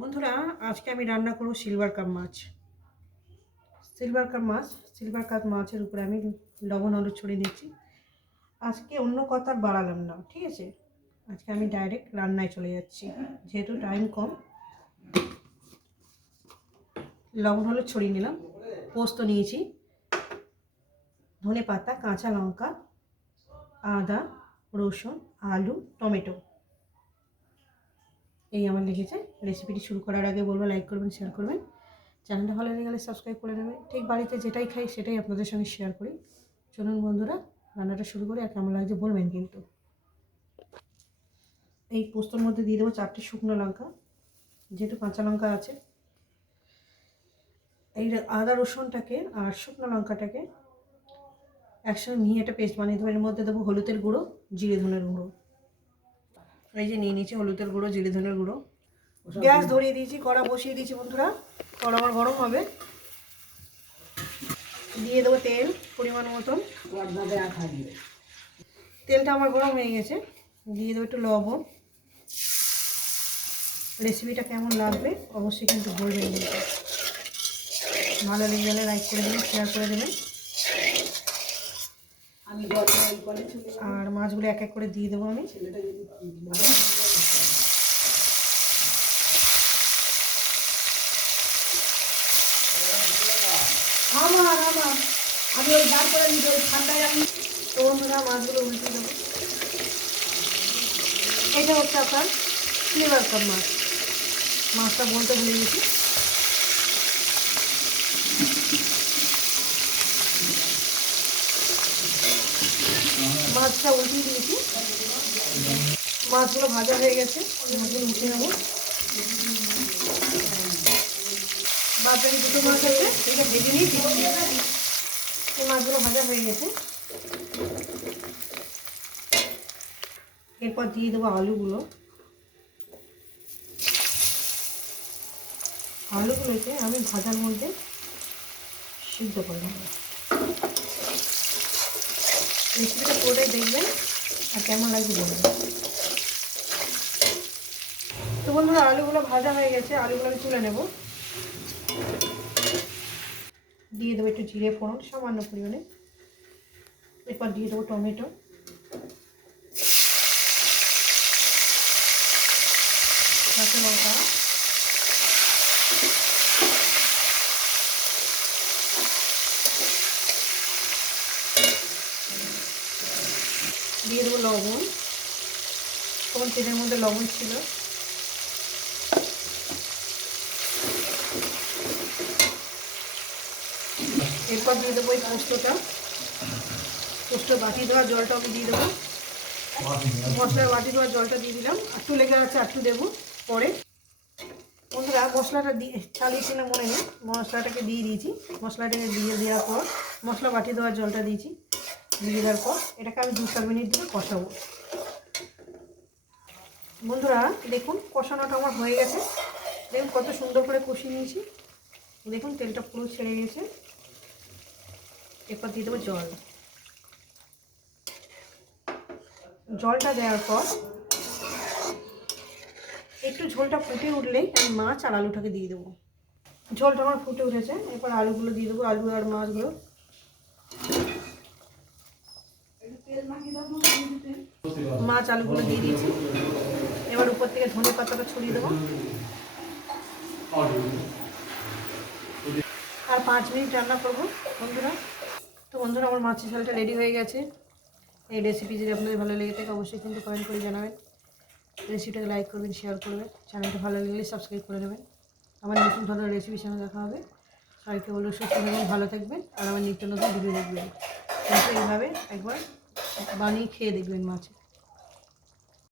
বন্ধুরা, আজকে আমি রান্না করব সিলভার কাপ মাছ। সিলভার কাপ মাছ, সিলভার কাপ মাছের উপরে আমি লবণ, হলুদ ছড়িয়ে দিচ্ছি। আজকে অন্য কথা বাড়ালাম না, ঠিক আছে? আজকে আমি ডাইরেক্ট রান্নায় চলে যাচ্ছি, যেহেতু টাইম কম। লবণ, হলুদ ছড়িয়ে নিলাম, পোস্ত নিয়েছি, ধনে পাতা, কাঁচা লঙ্কা, আদা, রসুন, আলু, টমেটো। এই আমার লেগেছে রেসিপিটি শুরু করার আগে বলব লাইক করবেন শেয়ার করবেন। চ্যানেলটা ভালো লেগে গেলে সাবস্ক্রাইব করে নেবেন। ঠিক বাড়িতে যেটাই খাই, সেটাই আপনাদের সঙ্গে শেয়ার করি। চলুন বন্ধুরা, রান্নাটা শুরু করে আর কেমন লাগছে বলবেন কিন্তু। এই পোস্তর মধ্যে দিয়ে দেবো চারটে শুকনো লঙ্কা, যেহেতু কাঁচা লঙ্কা আছে। এই আদা রসুনটাকে আর শুকনো লঙ্কাটাকে একসঙ্গে নিয়ে একটা পেস্ট বানিয়ে দেবো। এর মধ্যে দেবো হলুদের গুঁড়ো, জিরে ধনের গুঁড়ো। এই যে নিয়ে নিয়েছি হলুদের গুঁড়ো জিরে ধনের গুঁড়ো। গ্যাস ধরিয়ে দিয়েছি কড়া বসিয়ে দিয়েছি বন্ধুরা। কড়া আমার গরম হবে। দিয়ে দেবো তেল পরিমাণ মতন। তেলটা আমার গরম হয়ে গেছে। দিয়ে দেবো একটু লবণ। রেসিপিটা কেমন লাগবে অবশ্যই কিন্তু বলবেন ভালো লেগে গেলে লাইক করে দেবেন শেয়ার করে দেবেন। আর মাছগুলো এক এক করে দিয়ে দেবো আমি। আমার আমার। আমি ওই বার করে নিতে ওই ঠান্ডায় আমি তো বন্ধুরা মাছগুলো উল্টে দেবো। এটা হচ্ছে আপনার ফ্লেভার কাপ মাছ। মাছটা বলতে ভুলে গেছি। মাছটা উল্টিয়ে দিয়েছি। মাছগুলো ভাজা হয়ে গেছে, মাছগুলো উঠে নেব। বাজারে দুটো মাছ আছে এটা ভেজে নিয়েছি এই মাছগুলো ভাজা হয়ে গেছে। এরপর দিয়ে দেবো আলুগুলো। আলুগুলোকে আমি ভাজার মধ্যে সিদ্ধ করে নেব। রেসিপিটা পুরোটাই দেখবেন আর কেমন লাগবে বলবেন তো বন্ধুরা, আলুগুলো ভাজা হয়ে গেছে, আলুগুলো আমি তুলে নেব। দিয়ে দেবো একটু জিরে ফোড়ন, সামান্য পরিমাণে। এরপর দিয়ে দেবো টমেটো। লঙ্কা। দিয়ে দেবো লবণ। তখন তেলের মধ্যে লবণ ছিল। এরপর দিয়ে দেবো এই পোস্তটা। পোস্ত বাটি দেওয়া জলটা আমি দিয়ে দেবো। মশলার বাটি দেওয়ার জলটা দিয়ে দিলাম। একটু লেগে আছে, একটু দেবো পরে। বন্ধুরা, মশলাটা দিয়ে চালিয়েছি না মনে নেই। মশলাটাকে দিয়ে দিয়েছি। মশলাটাকে দিয়ে দেওয়ার পর মশলা বাটি দেওয়ার জলটা দিয়েছি। দিয়ে দেওয়ার পর এটাকে আমি দু চার মিনিট ধরে কষাবো। বন্ধুরা, দেখুন, কষানোটা আমার হয়ে গেছে। দেখুন, কত সুন্দর করে কষিয়ে নিয়েছি। দেখুন, তেলটা পুরো ছেড়ে গেছে। এরপর দিয়ে দেবো জল। জলটা দেওয়ার পর একটু ঝোলটা ফুটে উঠলেই আমি মাছ আর আলুটাকে দিয়ে দেবো। ঝোলটা আমার ফুটে উঠেছে। এরপর আলুগুলো দিয়ে দেবো, আলু আর মাছগুলো। মাছ আলুগুলো দিয়ে দিয়েছি। এবার উপর থেকে ধনে পাতাটা ছড়িয়ে দেবো। আর পাঁচ মিনিট রান্না করব, বন্ধুরা। তো বন্ধুরা, আমার মাছের ঝালটা রেডি হয়ে গেছে। এই রেসিপি যদি আপনাদের ভালো লেগে থাকে, অবশ্যই কিন্তু কমেন্ট করে জানাবেন। রেসিপিটাকে লাইক করবেন শেয়ার করবেন। চ্যানেলটা ভালো লাগলে সাবস্ক্রাইব করে নেবেন। আমার নতুন ধরনের রেসিপির সঙ্গে দেখা হবে। সবাইকে বলব সুস্থ থাকবেন, ভালো থাকবেন। আর আমার নিত্য নতুন ভিডিও দেখবেন। কিন্তু এইভাবে একবার বানিয়ে খেয়ে দেখবেন মাছ